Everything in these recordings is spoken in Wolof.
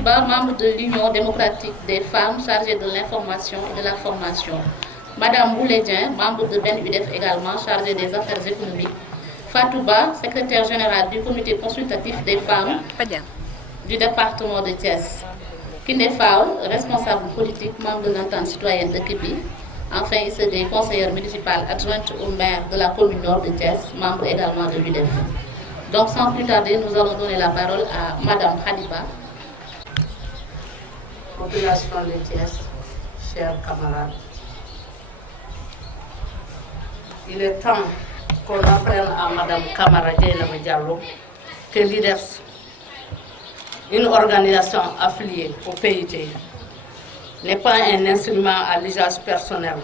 Hadiba, membre de l'Union démocratique des femmes chargée de l'information et de la formation. Madame Bouledien, membre de BEN-UDEF également, chargée des affaires économiques. Fatouba, secrétaire générale du comité consultatif des femmes du département de Thiès. Kinde Fall, responsable politique, membre de l'entente citoyenne de Kébi. Enfin, ICD, conseillère municipale adjointe au maire de la commune nord de Thiès, membre également de l'UDEF. Donc, sans plus tarder, nous allons donner la parole à Madame Hadiba. Population de Thiès, chers camarades, il est temps qu'on apprenne à Madame Camara Dieynaba Diallo que l'IDEFS, une organisation affiliée au PIT, n'est pas un instrument à l'usage personnel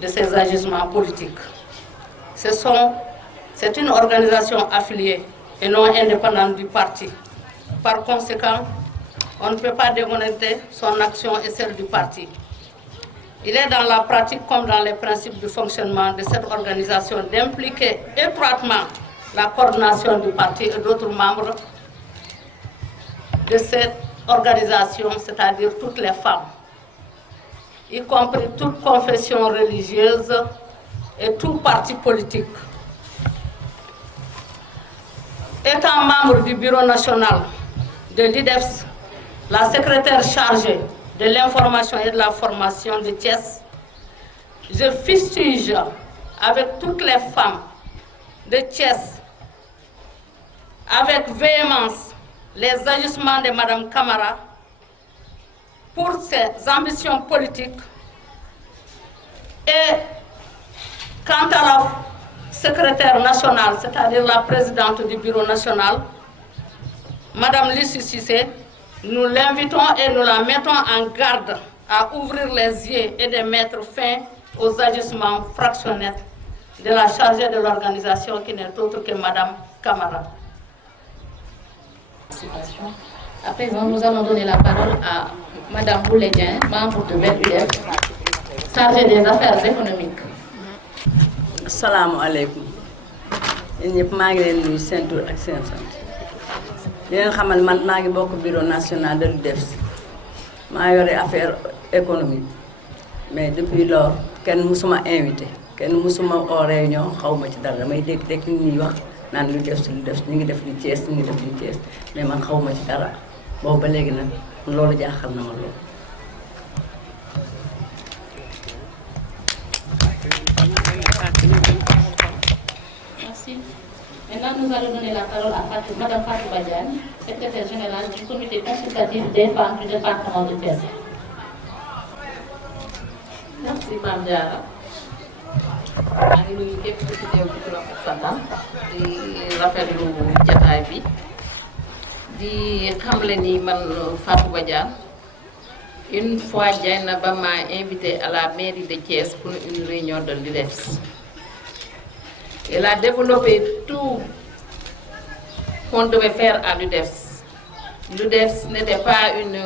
de ses agissements politiques. C'est une organisation affiliée et non indépendante du parti. Par conséquent, on ne peut pas déconnecter son action et celle du parti. Il est dans la pratique comme dans les principes du fonctionnement de cette organisation d'impliquer étroitement la coordination du parti et d'autres membres de cette organisation, c'est-à-dire toutes les femmes, y compris toute confession religieuse et tout parti politique. Étant membre du bureau national de l'IDEFS, la secrétaire chargée de l'information et de la formation de Thiès, je fustige avec toutes les femmes de Thiès, avec véhémence, les agissements de Mme Camara pour ses ambitions politiques. Et quant à la secrétaire nationale, c'est-à-dire la présidente du bureau national, Mme Lissi Cissé, nous l'invitons et nous la mettons en garde à ouvrir les yeux et de mettre fin aux agissements fractionnaires de la chargée de l'organisation qui n'est autre que Mme Camara. À présent, nous allons donner la parole à Mme Bouledien, membre de BEN-UDEF, chargée des affaires économiques. Assalamu alaikum. Yéen ñëpp maa ngi leen nuyu seen tur ak seen sant. Di leen xamal man maa ngi bokk bureau national de l'UDEFS. maa yore affaire économique. Mais depuis lors kenn musuma invité kenn musuma au réunion xawma ci dara damay dégg rek ñuy wax naan l'UDEFS ñu ngi def li Thiès ñu ngi def li Thiès mais man xawma ci dara boobu ba léegi nag loolu jaaxal na ma loolu. Merci. Maintenant, nous allons donner la parole à Mme Fatou Badiane, secrétaire générale du comité consultatif des femmes du département de Thiès. Merci Mame Diarra. maa ngi nuyu képp ku ci teew ci turam ak santam di rafetlu jataay bi di xamle ni man Fatou Badiane une fois Dieynaba m'a invité à la mairie de Thiès pour une réunion de l'UDEFS. Elle a développé tout qu'on devait faire à l'UDEFS. L'UDEFS n'était pas une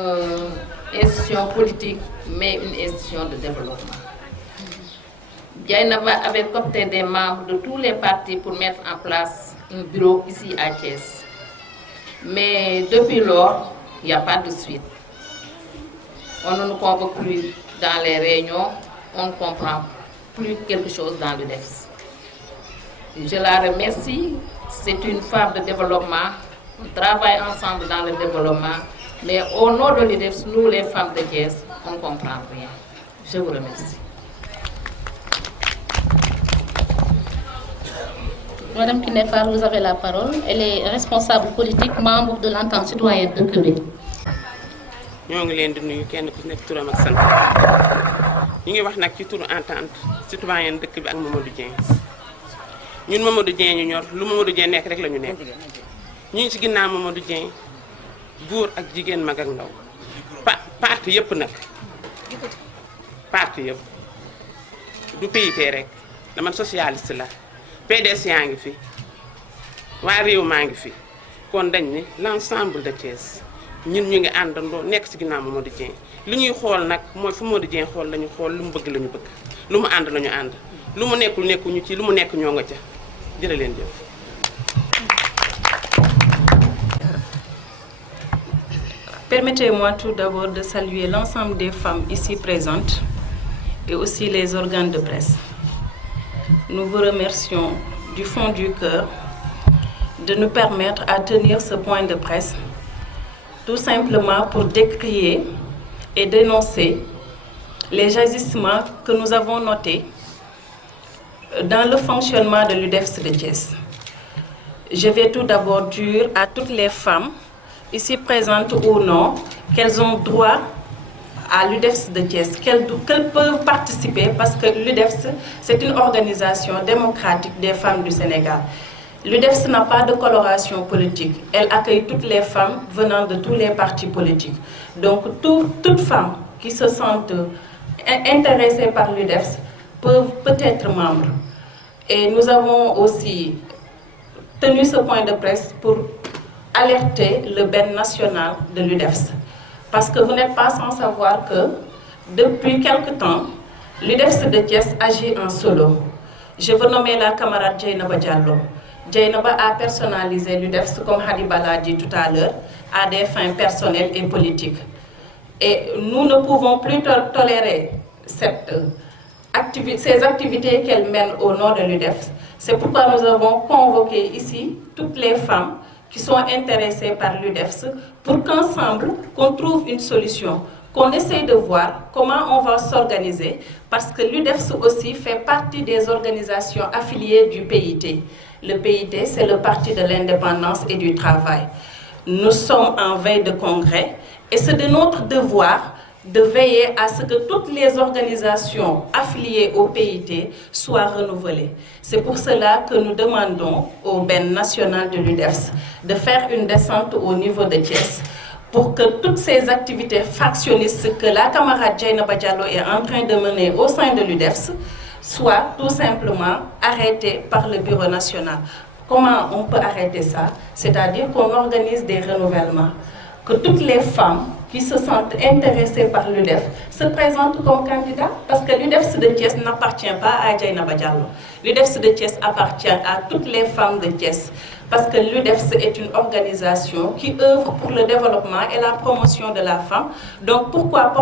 institution politique, mais une institution de développement. Dieynaba avait coopté des membres de tous les partis pour mettre en place un bureau ici à Thiès. Mais depuis lors, il n'y a pas de suite. On ne nous convoque plus dans les réunions, on ne comprend plus quelque chose dans l'UDEFS. Je la remercie, c'est une femme de développement, on travaille ensemble dans le développement, mais au nom de l'UDEFS, nous les femmes de Thiès, on ne comprend rien. Je vous remercie. Madame Kinde Fall, vous avez la parole. Elle est responsable politique, membre de l'entente citoyenne de Kébi. ñoo ngi leen di nuyu kenn ku nekk turam ak sant ñu ngi wax nag ci turu entente citoyenne dëkk bi ak Mamadou Dieng ñun Mamadou Dieng ñu ñor lu Mamadou Dieng nekk rek la ñu nekk ñu ngi ci ginnaaw Mamadou Dieng góor ak jigéen mag ak ndaw parti yëpp nag parti yëpp du PIT rek dama socialiste la PDS yaa ngi fi waa réew maa ngi fi kon dañ ni l'ensemble de Thiès ñun ñu ngi àndandoo nekk ci ginnaaw Mamadou Dieng li ñuy xool nag mooy fu Mamadou Dieng xool lañu xool lu mu bëgg lañu bëgg lu mu ànd lañu ànd lu mu nekkul nekkuñu ci lu mu nekk ñoo nga ca jërë leen jëf. Permettez-moi tout d'abord de saluer l'ensemble des femmes ici présentes et aussi les organes de presse. Nous vous remercions du fond du cœur de nous permettre à tenir ce point de presse, tout simplement pour décrier et dénoncer les agissements que nous avons notés dans le fonctionnement de l'UDEFS de Thiès. Je vais tout d'abord dire à toutes les femmes ici présentes ou non qu'elles ont droit à l'UDEFS de Thiès, qu'elles peuvent participer parce que l'UDEFS, c'est une organisation démocratique des femmes du Sénégal. L'UDEFS n'a pas de coloration politique. Elle accueille toutes les femmes venant de tous les partis politiques. Donc, toutes femmes qui se sentent intéressées par l'UDEFS peuvent être membres. Et nous avons aussi tenu ce point de presse pour alerter le BEN national de l'UDEFS. Parce que vous n'êtes pas sans savoir que depuis quelque temps, l'UDEFS de Thiès agit en solo. Je veux nommer la camarade Dieynaba Diallo. Dieynaba a personnalisé l'UDEFS, comme Hadiba l'a dit tout à l'heure, à des fins personnelles et politiques. Et nous ne pouvons plus tolérer ces activités qu'elle mène au nom de l'UDEFS. C'est pourquoi nous avons convoqué ici toutes les femmes qui sont intéressées par l'UDEFS pour qu'ensemble, qu'on trouve une solution, qu'on essaye de voir comment on va s'organiser, parce que l'UDEFS aussi fait partie des organisations affiliées du PIT. Le PIT, c'est le Parti de l'indépendance et du travail. Nous sommes en veille de congrès et c'est de notre devoir de veiller à ce que toutes les organisations affiliées au PIT soient renouvelées. C'est pour cela que nous demandons au BEN national de l'UDEFS de faire une descente au niveau de Thiès pour que toutes ces activités factionnistes que la camarade Dieynaba Diallo est en train de mener au sein de l'UDEFS soient tout simplement arrêtées par le bureau national. Comment on peut arrêter ça? C'est-à-dire qu'on organise des renouvellements, que toutes les femmes qui se sentent intéressées par l'UDEFS se présentent comme candidats, parce que l'UDEFS de Thiès n'appartient pas à Dieynaba Diallo. L'UDEFS de Thiès appartient à toutes les femmes de Thiès, parce que l'UDEFS est une organisation qui œuvre pour le développement et la promotion de la femme. Donc pourquoi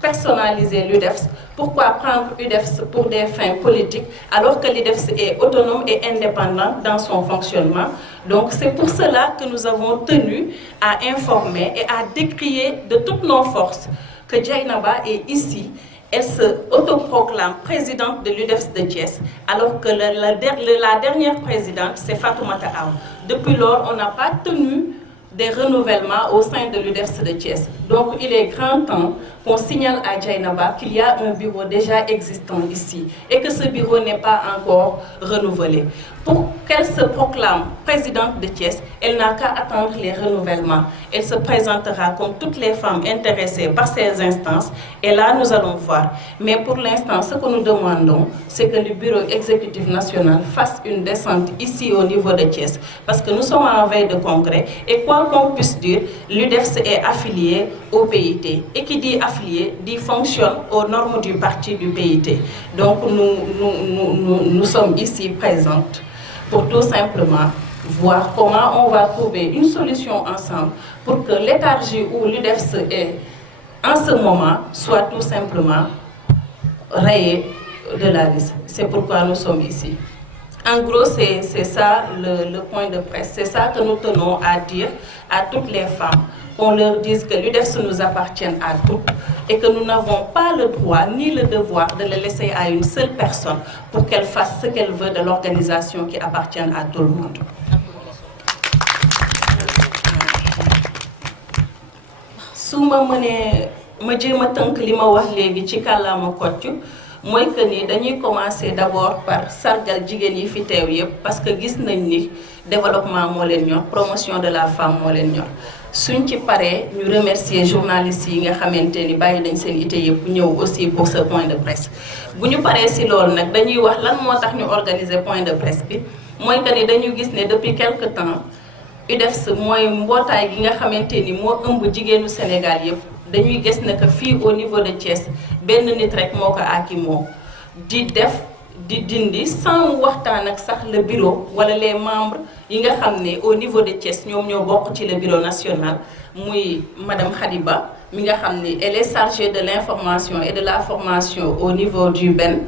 personnaliser l'UDEFS? Pourquoi prendre l'UDEFS pour des fins politiques alors que l'UDEFS est autonome et indépendant dans son fonctionnement? Donc c'est pour cela que nous avons tenu à informer et à décrier de toutes nos forces que Dieynaba est ici. Elle se autoproclame présidente de l'UDEFS de Thiès, alors que la dernière présidente, c'est Fatoumata Aw. Depuis lors, on n'a pas tenu des renouvellements au sein de l'UDEFS de Thiès. Donc il est grand temps qu'on signale à Dieynaba qu'il y a un bureau déjà existant ici et que ce bureau n'est pas encore renouvelé. Pour qu'elle se proclame présidente de Thiès, elle n'a qu'à attendre les renouvellements. Elle se présentera comme toutes les femmes intéressées par ces instances et là nous allons voir. Mais pour l'instant, ce que nous demandons, c'est que le bureau exécutif national fasse une descente ici au niveau de Thiès, parce que nous sommes en veille de congrès et quoi qu'on puisse dire, l'UDEFS est affilié au PIT. Et qui dit affilié, dit fonctionne aux normes du parti du PIT. Donc nous sommes ici présentes pour tout simplement voir comment on va trouver une solution ensemble pour que l'éthargie où l'UDEFS est en ce moment soit tout simplement rayée de la liste. C'est pourquoi nous sommes ici. En gros, c'est ça le point de presse. C'est ça que nous tenons à dire à toutes les femmes. Qu'on leur dise que l'UDEFS nous appartient à toutes et que nous n'avons pas le droit ni le devoir de le laisser à une seule personne pour qu'elle fasse ce qu'elle veut de l'organisation qui appartient à tout le monde. su ma mënee ma jéem a tënk li ma wax léegi ci kàllaama Kocc mooy que ni dañuy commencer d'abord par sargal jigéen yi fi teew yépp parce que gis nañ ni développement moo leen ñor, promotion de la femme moo leen ñor. Suñ ci paree ñu remercier journalistes yi nga xamante ni bàyyi nañ seen ité yépp ñëw aussi pour ce point de presse. Bu ñu paree ci loolu nag dañuy wax lan moo tax ñu organiser point de presse bi mooy que ni dañu gis ne depuis quelque temps UDEFS mooy mbootaay gi nga xamante ni moo ëmb jigéenu Sénégal yépp dañuy gis ne que fii au niveau de Thiès benn nit rek moo ko aakimoo di def di dindi sans waxtaan ak sax le bureau wala les membres yi nga xam ne au niveau de Thiès ñoom ñoo bokk ci le bureau national muy madame Khadiba mi nga xam ni elle est chargée de l'information et de la formation au niveau du BEN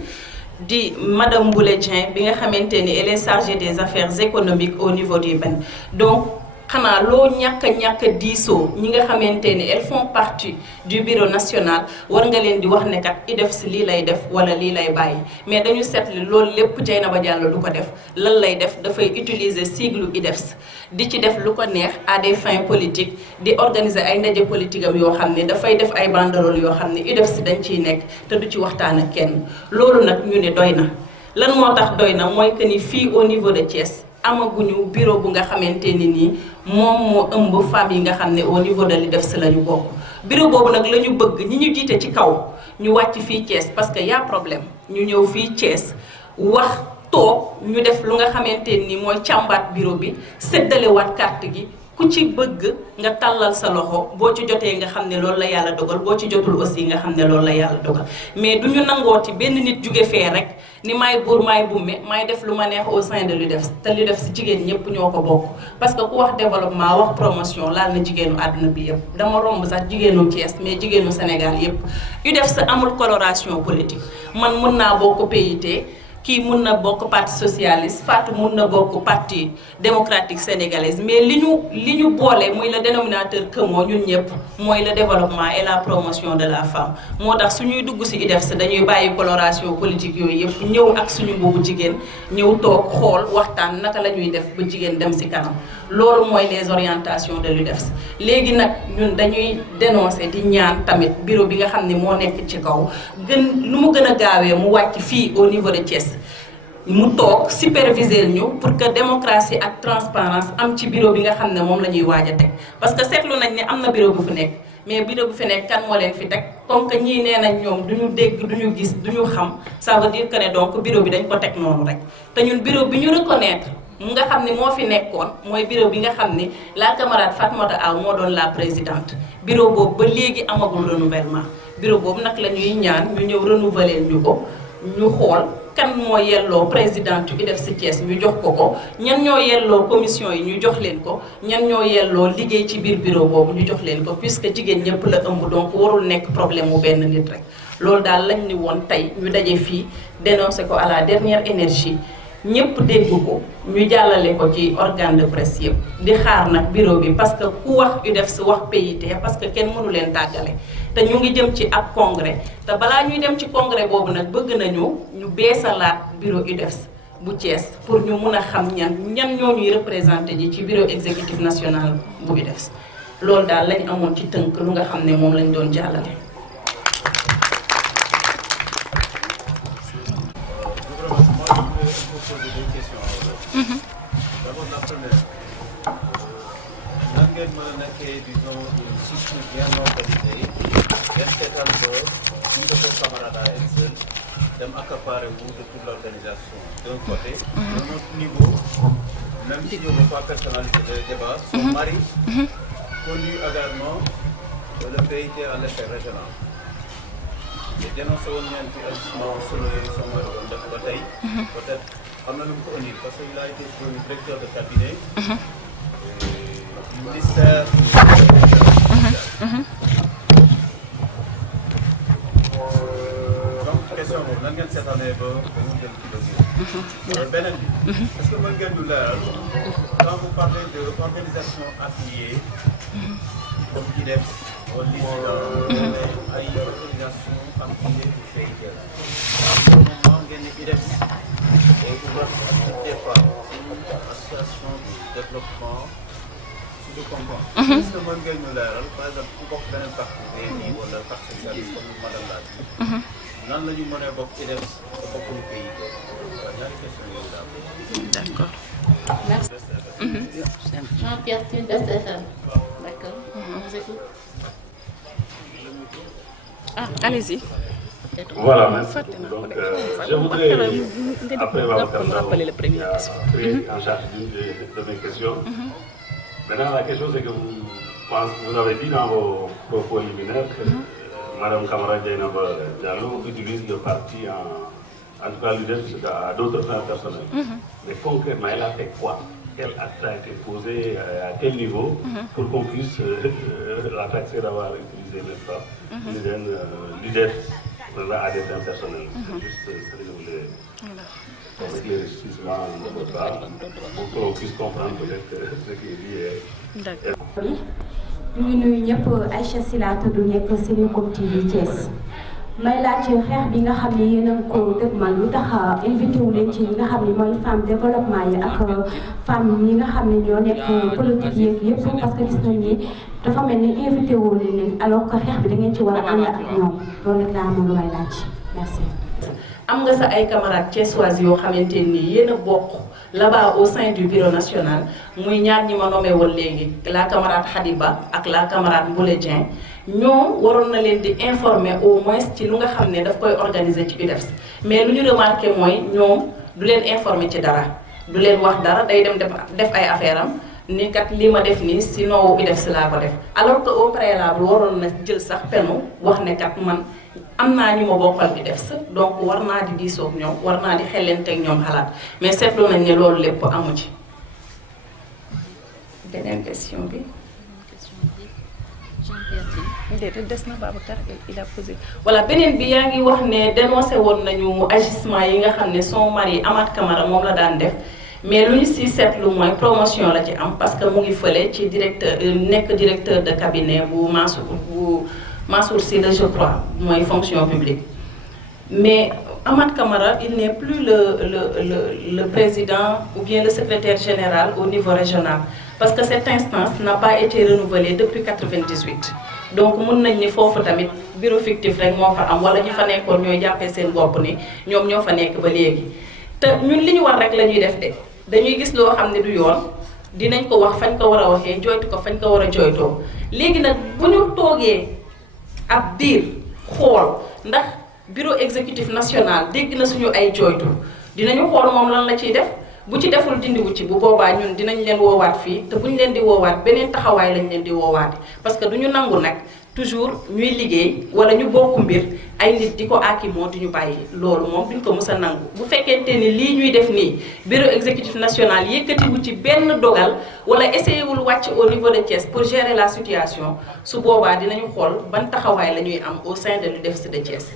di madame Mboulé Dieng bi nga xamante ni elle est chargée des affaires économiques au niveau du BEN donc xanaa loo ñàkk diisoo ñi nga xamante ni elles font partie du bureau national war nga leen di wax ne kat IDEFS lii lay def wala lii lay bàyyi mais dañu seetlu loolu lépp Dieynaba Diallo du ko def lan lay def dafay utiliser sigle IDEFS di ci def lu ko neex à des fins politiques di organiser ay ndaje politique am yoo xam ne dafay def ay banderole yoo xam ne IDEFS dañ ciy nekk te du ci waxtaan ak kenn loolu nag ñu ne doy na lan moo tax doy na mooy que ni fii au niveau de Thiès amaguñu bureau bu nga xamante ni nii moom moo ëmb femmes yi nga xam ne au niveau de l'IDEFS la ñu bokk bureau boobu nag la ñu bëgg ñi ñu jiite ci kaw ñu wàcc fii Thiès parce que y a problème ñu ñëw fii Thiès wax toog ñu def lu nga xamante ni mooy càmbaat bureau bi séddalewaat carte gi ku ci bëgg nga tàllal sa loxo boo ci jotee nga xam ne loolu la yàlla dogal boo ci jotul aussi nga xam ne loolu la yàlla dogal mais du ñu nangooti benn nit jóge fee rek ni maay buur maay bumme maay def lu ma neex au sein de l'IDEFS te l'IDEFS jigéen ñëpp ñoo ko bokk parce que ku wax développement wax promotion laal na jigéenu àdduna bi yëpp dama romb sax jigéenu Thiès mais jigéenu Sénégal yëpp IDEFS amul coloration politique man mën naa bokk PIT kii mun na bokk parti socialiste Fatou mun na bokk parti démocratique sénégalaise mais li ñu boole muy le dénominateur commun ñun ñëpp mooy le développement et la promotion de la femme moo tax suñuy dugg ci IDEFS dañuy bàyyi coloration politique yooyu yëpp ñëw ak suñu boobu jigéen ñëw toog xool waxtaan naka la ñuy def ba jigéen dem ci kanam loolu mooy les orientations de l'IDEFS léegi nag ñun dañuy dénoncer di ñaan tamit bureau bi nga xam ne moo nekk ci kaw gën lu mu gën a gaawee mu wàcc fii au niveau de Thiès mu toog superviser ñu pour que démocratie ak transparence am ci bureau bi nga xam ne moom la ñuy waaj a teg parce que seetlu nañ ne am na bureau bu fi nekk mais bureau bu fi nekk kan moo leen fi teg comme que ñii nee nañ ñoom duñu dégg duñu gis duñu xam ça veut dire que ne donc bureau bi dañ ko teg noonu rek te ñun bureau bi ñu reconnaître mu nga xam ne moo fi nekkoon mooy bureau bi nga xam ne la camarade Fatmata Aw moo doon la présidente bureau boobu ba léegi amagul renouvellement bureau boobu nag la ñuy ñaan ñu ñëw renouveler ñu ko ñu xool kan moo yelloo président yu IDEFS Thiès ñu jox ko ñan ñoo yelloo commission yi ñu jox leen ko ñan ñoo yelloo liggéey ci biir bureau boobu ñu jox leen ko puisque jigéen ñëpp la ëmb donc warul nekk problème mu benn nit rek loolu daal lañ ni woon tey ñu daje fii dénoncé ko à la dernière énergie ñëpp dégg ko ñu jàllale ko ci organe de presse yëpp di xaar nag bureau bi parce que ku wax IDEFS wax PIT parce que kenn mënu leen tàggale te ñu ngi jëm ci ab congrès te balaa ñuy dem ci congrès boobu nag bëgg nañu ñu beesalaat bureau IDEFS bu Thiès pour ñu mun a xam ñan ñoo ñuy représenté ji ci bureau exécutif national bu IDEFS loolu daal lañ amoon ci tënk lu nga xam ne moom lañ doon jàllale. Dem accaparer vous de toute l'organisation. D'un côté, de notre niveau, même si on ne veut pas personnaliser le débat, son mari conduit également le PIT à l'échelle régionale. Les dénonces au lien qui sont de bataille, peut-être à même pour unir, parce qu'il a été directeur de cabinet du ministère question boobu nan ngeen seetaanee ba mu jël kilo bi. beneen bi. est-ce que mën ngeen ñu leeral quand vous parlez de organisation affiliée comme IDEFS wala ay organisation affiliée du PIT la. au moment ngeen ne IDEFS est ouvert à toutes les femmes association de développement si je comprends. est-ce que mën ngeen ñu leeral par exemple ku bokk beneen parti nii wala parti socialiste comme madame laa ji. nan la ñu mën a bokk IDEFS te bokkuñu PIT ñaari question yooyu daal. D'accord. Merci. Jean-Pierre Tine, Best FM. D'accord. On vous écoute. Ah, allez-y. Voilà, merci. Donc, je voudrais, après Babacar Ndao, qui a pris en charge de mes questions. Maintenant, la question, c'est que vous avez dit dans vos propos liminaires que Madame Camara Dieynaba Diallo utilise le parti en tout cas l'UDEF à d'autres fins personnelles. Mais concrètement, elle a fait quoi? Quel acte a été posé à quel niveau pour qu'on puisse la taxer d'avoir utilisé même pas l'UDEF à des fins personnelles? C'est juste ce que je voulais éclaircissement pour qu'on puisse comprendre peut-être ce qui est dit. D'accord. ñu ngi nuyu ñëpp Aïcha Sylla du nekk Senego TV Thiès may laaj xeex bi nga xam ne yéen a ngi ko dëgmal lu tax invité wu leen ci ñi nga xam ne mooy femme développement yi ak femme yi nga xam ne ñoo nekk politique yeeg yëpp parce que gis nañ ni dafa mel ni invité wu leen alors que xeex bi da ngeen ci war a ànd ak ñoom loolu rek laa amoon lu may laaj merci. am nga sa ay camarades thiessoises yoo xamante ni yéen a bokk là-bas au sein du bureau national muy ñaar ñi ma nommé woon léegi la camarade Khadiba ak la camarade Mboulé Dieng ñoom waroon na leen di informer au moins ci lu nga xam ne daf koy organiser ci UDEFS mais lu ñu remarqué mooy ñoom du leen informer ci dara du leen wax dara day dem def ay affaire am ni kat li ma def nii si noowu UDEFS laa ko def alors que au préalable waroon na jël sax penu wax ne kat man am naa ñu ma bokkal UDEFS donc war naa di diisoo ak ñoom war naa di xellenteeg ñoom xalaat mais seetlu nañ ne loolu lépp amu ci. beneen question bi. des na Babacar il a posé. voilà beneen bi yaa ngi wax ne dénoncé woon nañu agissement yi nga xam ne son mari Amath Camara moom la daan def mais lu ñu si seetlu mooy promotion la ci am parce que mu ngi fële ci nekk directeur de cabinet bu Mansour Sy je crois mooy fonction publique mais Amath Camara il n'est plus le président ou bien le secrétaire général au niveau régional parce que cette instance n'a pas été renouvelée depuis 1998 donc mun nañ ni foofu tamit bureau fictif rek moo fa am wala ñu fa nekkoon ñooy jàppee seen bopp ni ñoom ñoo fa nekk ba léegi te ñun li ñu war rek la ñuy def de dañuy gis loo xam ne du yoon dinañ ko wax fañ ko war a waxee jooytu ko fañ ko war a jooytoo léegi nag bu ñu toogee ab diir xool ndax bureau exécutif national dégg na suñu ay jooytu dinañu xool moom lan la ciy def bu ci deful dindiwu ci bu boobaa ñun dinañ leen woowaat fii te buñ leen di woowaat beneen taxawaay lañ leen di woowaate parce que duñu nangu nag toujours ñuy liggéey wala ñu bokk mbir ay nit di ko aakimoo di ñu bàyyi loolu moom duñ ko mës a nangu bu fekkente ni lii ñuy def nii bureau exécutif national yëkkatiwu ci benn dogal wala essayé wul wàcc au niveau de Thiès pour gérer la situation su boobaa dinañu xool ban taxawaay la ñuy am au sein de l'UDEFS de Thiès.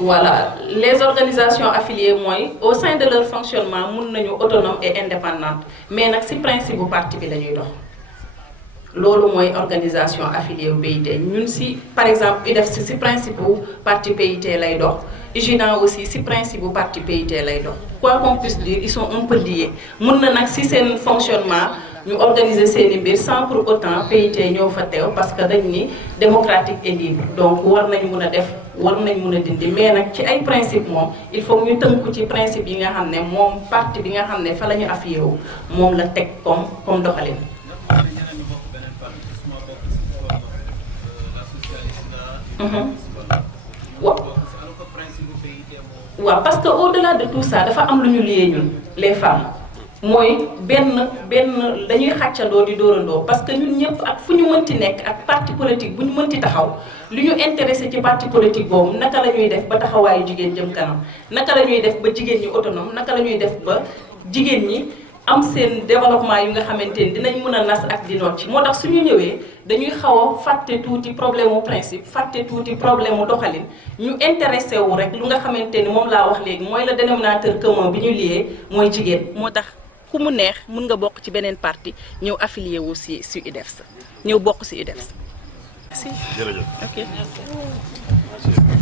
Voilà, les organisations affiliées mooy au sein de leur fonctionnement mun nañu autonome et indépendante mais nag ci principe bu parti bi la ñuy dox loolu mooy organisation affiliée au PIT ñun ci par exemple UDEFS ci principe bu parti PIT lay dox UJDA aussi ci principe bu parti PIT lay dox quoi qu'on puisse dire ils sont un peu liés mun na nag ci seen fonctionnement ñu organiser seeni mbir sans pour autant PIT ñoo fa teew parce que dañ ni démocratique et libre donc war nañ mun a def war nañ mun a dindi mais nag ci ay principe moom il faut ñu tënku ci principe yi nga xam ne moom parti bi nga xam ne fa la ñu affilié wu moom la teg comme doxalin. waaw parce que au-delà de tout ça dafa am lu ñu lié ñun les femmes mooy benn dañuy xàccandoo di dóorandoo parce que ñun ñëpp ak fu ñu mënti nekk ak parti politique bu ñu mënti taxaw lu ñu intéressé ci parti politique boobu naka la ñuy def ba taxawaayu jigéen jëm kanam naka la ñuy def ba jigéen ñi autonome naka la ñuy def ba jigéen ñi am seen développement yu nga xamante ni dinañ mën a nas ak di noot ci moo tax suñu ñëwee dañuy xaw a fàtte tuuti problème mu principe fàtte tuuti problème mu doxalin ñu intéressé wu rek lu nga xamante ni moom laa wax léegi mooy le dénominateur commun bi ñu lié mooy jigéen moo tax ku mu neex mun nga bokk ci beneen parti ñëw affilié wu si UDEFS ñëw bokk si UDEFS. Merci. Jërëjëf. Ok. Merci.